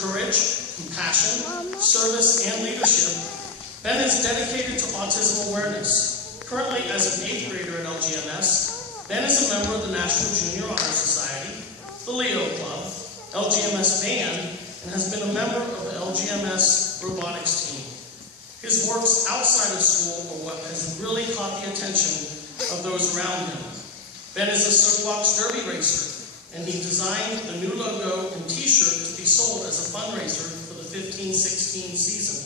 courage, compassion, service, and leadership, Ben is dedicated to autism awareness. Currently, as an 8th grader at LGMS, Ben is a member of the National Junior Honor Society, the Leo Club, LGMS Band, and has been a member of the LGMS robotics team. His works outside of school are what has really caught the attention of those around him. Ben is a soapbox derby racer, and he designed the new logo and t-shirt to be sold as a fundraiser for the 15-16 season.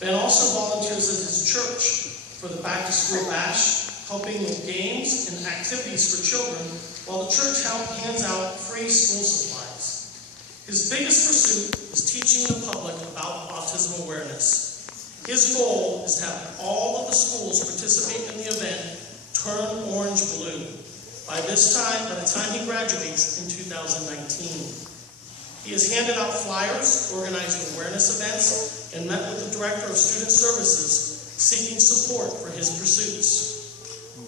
Ben also volunteers at his church for the back-to-school bash, helping with games and activities for children, while the church hands out free school supplies. His biggest pursuit is teaching the public about autism awareness. His goal is to have all of the schools participate in the event turn orange-blue. By the time he graduates in 2019. He has handed out flyers, organized awareness events, and met with the Director of Student Services seeking support for his pursuits.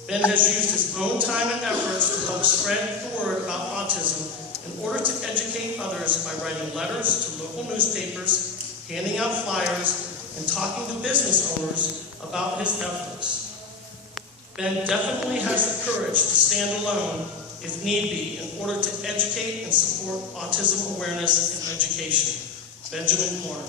Ben has used his own time and efforts to help spread the word about autism in order to educate others by writing letters to local newspapers, handing out flyers, and talking to business owners about his efforts. Ben definitely has the courage to stand alone, if need be, in order to educate and support autism awareness and education. Benjamin Corner.